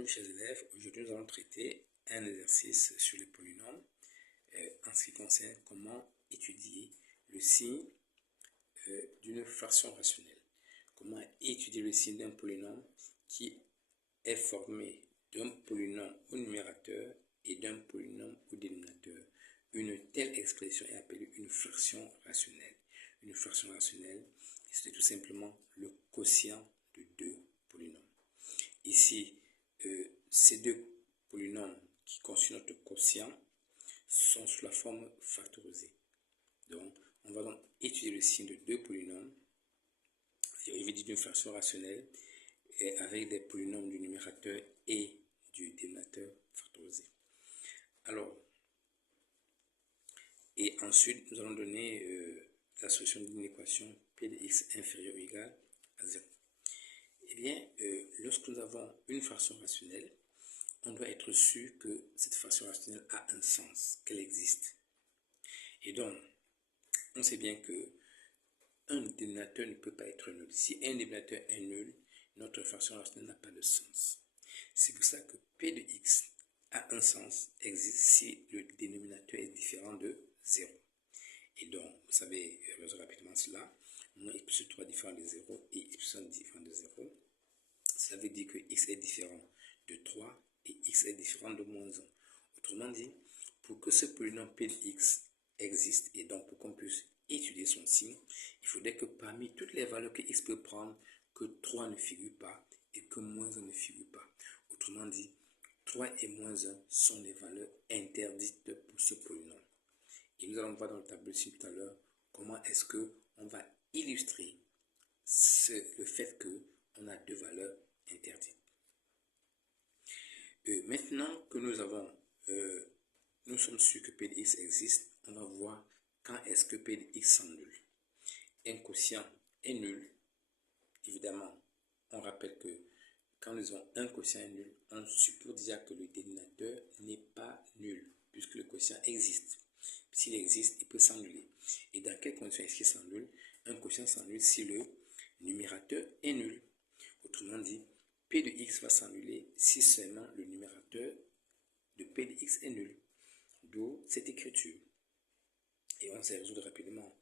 Bonjour chers élèves, aujourd'hui nous allons traiter un exercice sur les polynômes en ce qui concerne comment étudier le signe d'une fraction rationnelle. Comment étudier le signe d'un polynôme qui est formé d'un polynôme au numérateur et d'un polynôme au dénominateur. Une telle expression est appelée une fraction rationnelle. Une fraction rationnelle, c'est tout simplement le quotient de deux polynômes. Ici, ces deux polynômes qui constituent notre quotient sont sous la forme factorisée. Donc, on va donc étudier le signe de deux polynômes dérivés d'une fraction rationnelle et avec des polynômes du numérateur et du dénominateur factorisé. Alors, et ensuite, nous allons donner la solution d'une équation p de x inférieur ou égal à 0. Eh bien, lorsque nous avons une fraction rationnelle, on doit être sûr que cette fraction rationnelle a un sens, qu'elle existe. Et donc, on sait bien que un dénominateur ne peut pas être nul. Si un dénominateur est nul, notre fraction rationnelle n'a pas de sens. C'est pour ça que p de x a un sens, existe si le dénominateur est différent de 0. Et donc, vous savez, résoudre rapidement cela, moins x plus 3 différent de 0 et x plus 1 différent de 0. Ça veut dire que x est différent de 3 et x est différent de moins 1. Autrement dit, pour que ce polynôme p de x existe et donc pour qu'on puisse étudier son signe, il faudrait que parmi toutes les valeurs que x peut prendre, que 3 ne figure pas et que moins 1 ne figure pas. Autrement dit, 3 et moins 1 sont les valeurs interdites pour ce polynôme. Et nous allons voir dans le tableau ci tout à l'heure comment est-ce qu'on va illustrer le fait qu'on a deux valeurs interdites. Maintenant que nous sommes sûrs que p de x existe, on va voir quand est-ce que p de x s'annule. Un quotient est nul. Évidemment, on rappelle que quand nous avons un quotient nul, on suppose déjà que le dénominateur n'est pas nul, puisque le quotient existe. S'il existe, il peut s'annuler. Et dans quelles conditions est-ce qu'il s'annule? Un quotient s'annule si le numérateur est nul. Autrement dit, p de x va s'annuler si seulement le numérateur de p de x est nul. D'où cette écriture. Et on sait résoudre rapidement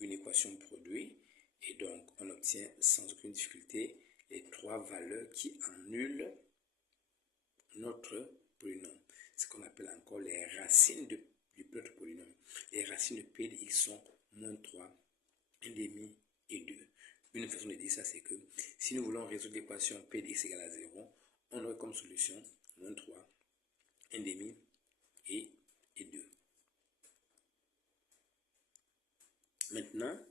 une équation produit. Et donc, on obtient sans aucune difficulté les trois valeurs qui annulent notre polynôme. Ce qu'on appelle encore les racines de notre polynôme. Les racines de p de x sont moins 3, 1,5 et 2. Une façon de dire ça, c'est que si nous voulons résoudre l'équation p de x égale à 0, on aurait comme solution moins 3, 1,5 et 2. Maintenant,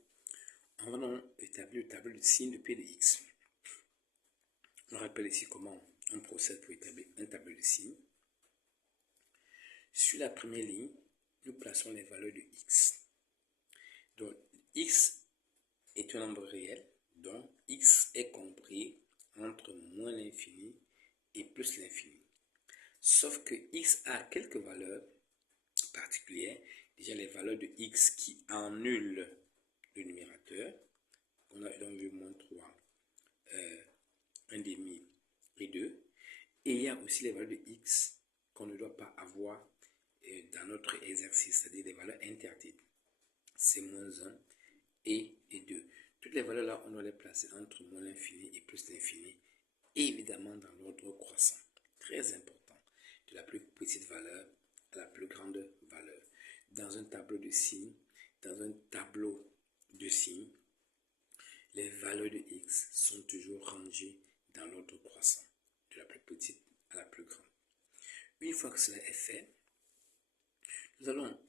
on va donc établir le tableau de signe de p de x. On rappelle ici comment on procède pour établir un tableau de signe. Sur la première ligne, nous plaçons les valeurs de x. Donc, x est un nombre réel, donc x est compris entre moins l'infini et plus l'infini. Sauf que x a quelques valeurs particulières. Déjà, les valeurs de x qui annulent le numérateur. On a donc vu moins 3, 1,5 et 2. Et il y a aussi les valeurs de x qu'on ne doit pas avoir dans notre exercice, c'est-à-dire des valeurs interdites. C'est moins 1 et 2. Toutes les valeurs là, on doit les placer entre moins l'infini et plus l'infini, évidemment dans l'ordre croissant. Très important, de la plus petite valeur à la plus grande valeur. Dans un tableau de signes, les valeurs de x sont toujours rangées dans l'ordre croissant, de la plus petite à la plus grande. Une fois que cela est fait, nous allons,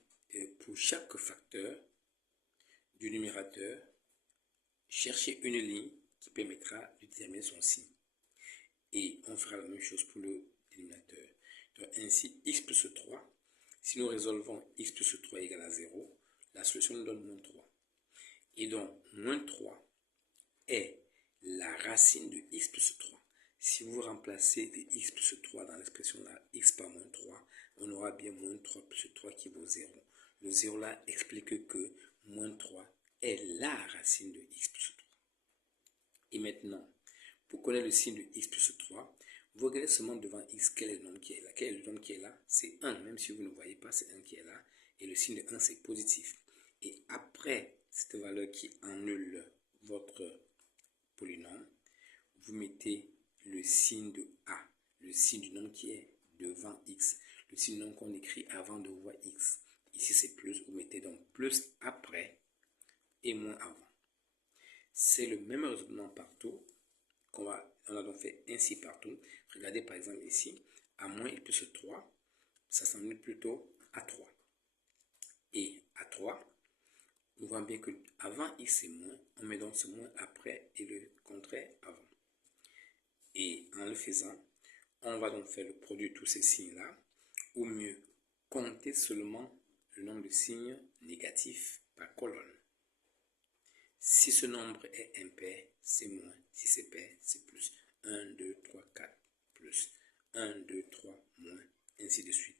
pour chaque facteur du numérateur, chercher une ligne qui permettra de déterminer son signe. Et on fera la même chose pour le dénominateur. Donc ainsi, x plus 3, si nous résolvons x plus 3 égale à 0, la solution nous donne moins 3. Et donc, moins 3 est la racine de x plus 3. Si vous remplacez x plus 3 dans l'expression là, x par moins 3, on aura bien moins 3 plus 3 qui vaut 0. Le 0 là explique que moins 3 est la racine de x plus 3. Et maintenant, pour connaître le signe de x plus 3, Vous regardez seulement devant x, quel est le nombre qui est là. Quel est le nombre qui est là? C'est 1, même si vous ne voyez pas, c'est 1 qui est là. Et le signe de 1, c'est positif. Et après cette valeur qui annule votre polynôme, vous mettez le signe de A, le signe du nombre qui est devant x, le signe du nombre qu'on écrit avant de voir x. Ici c'est plus, vous mettez donc plus après et moins avant. C'est le même raisonnement partout. On a donc fait ainsi partout. Regardez par exemple ici, à moins et plus 3, ça s'annule plutôt à 3. Et à 3, nous voyons bien que avant x c'est moins, on met donc ce moins après et le contraire avant. Et en le faisant, on va donc faire le produit de tous ces signes-là, ou mieux, compter seulement le nombre de signes négatifs par colonne. Si ce nombre est impair, c'est moins. Si c'est pair, c'est plus. 1, 2, 3, 4, plus. 1, 2, 3, moins, ainsi de suite.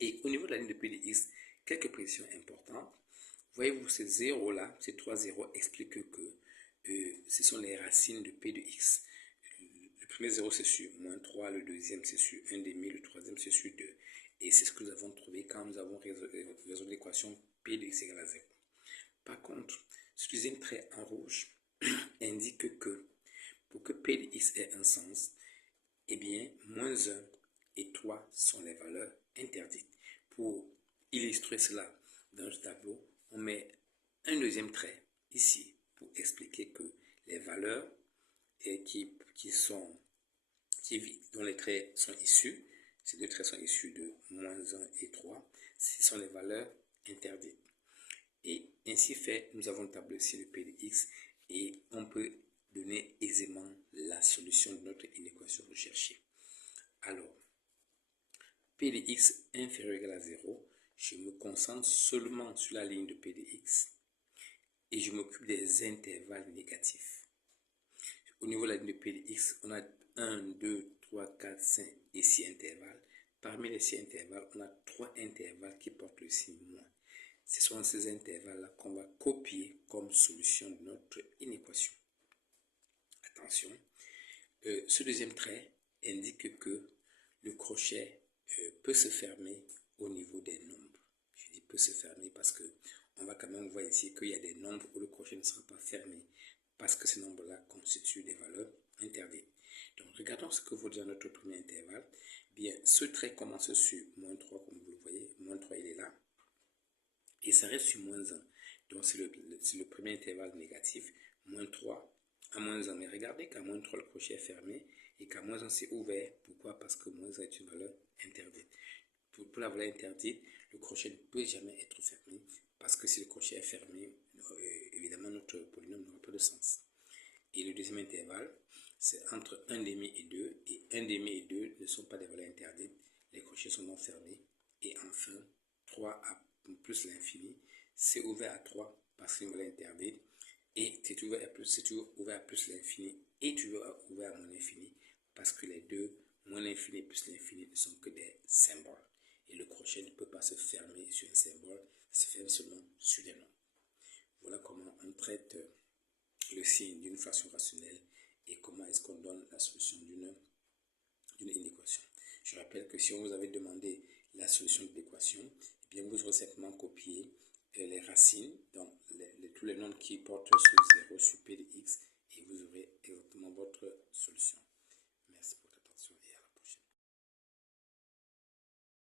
Et au niveau de la ligne de P de x, quelques précisions importantes. Voyez-vous, ces zéros-là, ces 3 zéros expliquent que ce sont les racines de P de x. Le premier zéro, c'est sur moins 3, le deuxième, c'est sur 1 demi, le troisième, c'est sur 2. Et c'est ce que nous avons trouvé quand nous avons résolu l'équation P de x égale à 0. Par contre, ce deuxième trait en rouge indique que pour que P de x ait un sens, eh bien, moins 1 et 3 sont les valeurs interdites. Pour illustrer cela dans le tableau, on met un deuxième trait ici pour expliquer que les valeurs dont les traits sont issus, ces deux traits sont issus de moins 1 et 3, ce sont les valeurs interdites. Et ainsi fait, nous avons le tableau ici de P de x et on peut donner aisément la solution de notre inéquation recherchée. Alors, P de x inférieur ou égal à 0, je me concentre seulement sur la ligne de P de x et je m'occupe des intervalles négatifs. Au niveau de la ligne de P de x, on a 1, 2, 3, 4, 5 et 6 intervalles. Parmi les 6 intervalles, on a 3 intervalles qui portent le signe moins. Ce sont ces intervalles-là qu'on va copier comme solution de notre inéquation. Attention, ce deuxième trait indique que le crochet peut se fermer au niveau des nombres. Je dis peut se fermer parce que on va quand même voir ici qu'il y a des nombres où le crochet ne sera pas fermé parce que ces nombres-là constituent des valeurs interdites. Donc regardons ce que vaut dire notre premier intervalle. Bien, ce trait commence sur moins 3 comme vous le voyez. Moins 3 il est là. Et ça reste sur moins 1. Donc c'est le premier intervalle négatif. Moins 3 à moins 1. Mais regardez qu'à moins 3 le crochet est fermé et qu'à moins 1 c'est ouvert. Pourquoi? Parce que moins 1 est une valeur interdite. Pour la valeur interdite, le crochet ne peut jamais être fermé parce que si le crochet est fermé, évidemment notre polynôme n'aura pas de sens. Et le deuxième intervalle, c'est entre 1 demi et 2. Et 1 demi et 2 ne sont pas des valeurs interdites. Les crochets sont donc fermés. Et enfin, 3 à plus l'infini, c'est ouvert à 3 parce que c'est une valeur interdite. Et c'est ouvert à plus l'infini et tu veux ouvert à moins l'infini parce que les deux, moins l'infini et plus l'infini, ne sont que des symboles. Et le crochet ne peut pas se fermer sur un symbole, ça se ferme seulement sur des nombres. Voilà comment on traite le signe d'une façon rationnelle et comment est-ce qu'on donne la solution d'une inéquation. Je rappelle que si on vous avait demandé la solution de l'équation, eh bien vous aurez simplement copié les racines, donc tous les nombres qui portent ce 0 sur P de x, et vous aurez exactement votre solution.